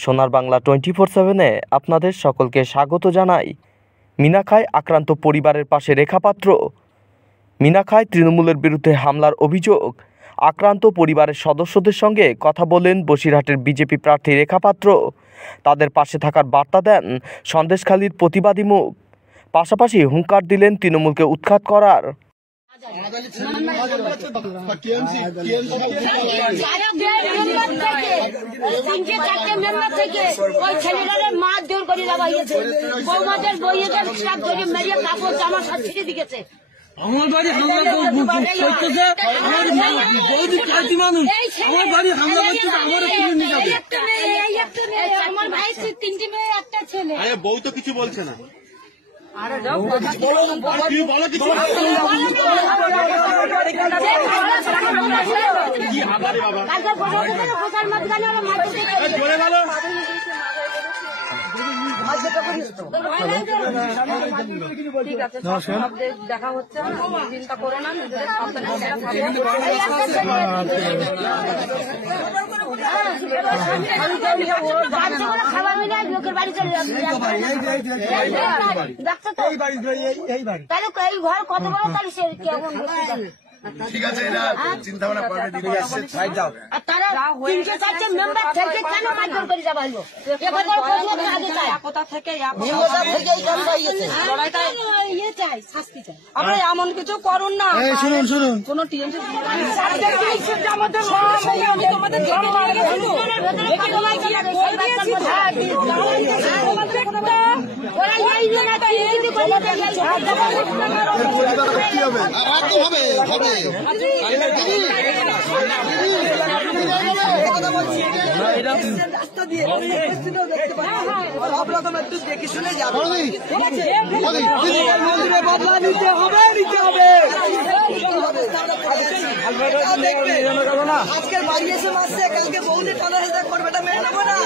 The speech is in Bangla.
সোনার বাংলা 24/7-এ আপনাদের সকলকে স্বাগত জানাই। মিনাখায় আক্রান্ত পরিবারের পাশে রেখা পাত্র। মিনাখায় তৃণমূলের বিরুদ্ধে হামলার অভিযোগ। আক্রান্ত পরিবারের সদস্যদের সঙ্গে কথা বলেন বসিরহাটের বিজেপি প্রার্থী রেখা পাত্র। তাদের পাশে থাকার বার্তা দেন সন্দেশখালীর প্রতিবাদী মুখ। পাশাপাশি হুঙ্কার দিলেন তৃণমূলকে উৎখাত করার। আমার বাড়ি হামলা করতেছে, আমার বৌদি চারটি মানুষ আমার বাড়ি হামলা করতেছে, আমার ভাই 3টি মেয়ে একটা ছেলে। আরে বউ তো কিছু বলছে না। ঠিক আছে, দেখা হচ্ছে, চিন্তা করো না, নিজেদের খাবার মিলে লোকের বাড়ি চলে যাচ্ছে। দেখছো তো তাহলে এই ঘর কত বড়, তাহলে সে কেমন ঠিক আছে, এটা চিন্তা ভাবনা করে দিতে আসছে। তারা 3-4 মেম্বার থেকে কেন মারধর করে যাওয়া হলো? আপনি এমন কিছু করুন না। শুনুন শুনুন, কোন টিএমসি রাস্তা দিয়ে একটু দেখে শুনে যাবে। মন্দিরে বদলা নিতে হবে, নিতে হবে। আজকের বাড়ি এসে মাসছে, কালকে বৌদি 15,000 করবে, এটা মেনে নেবো না।